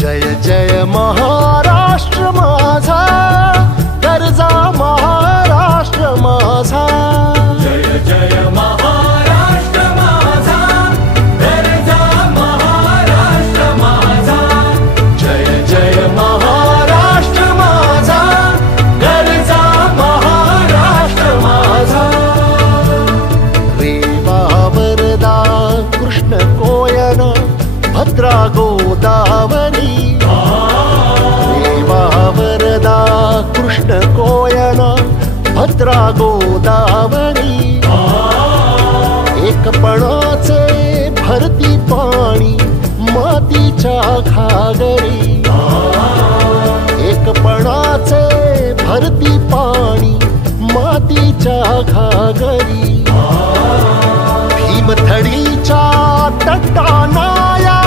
जय जय महाराष्ट्र माझा, गरजा महाराष्ट्र माझा। जय जय महाराष्ट्र माझा, गरजा महाराष्ट्र माझा। जय जय महाराष्ट्र माझा, गरजा महाराष्ट्र माझा। रेवा वरदा कृष्ण कोयना, भद्रा गोदावरी। रेवा वरदा कृष्ण कोयना, भद्रा गोदावरी। एकपणाचे भरती पाणी मातीच्या घागरी। एकपणाचे भरती पाणी मातीच्या घागरी। भीमथडीच्या तटानाया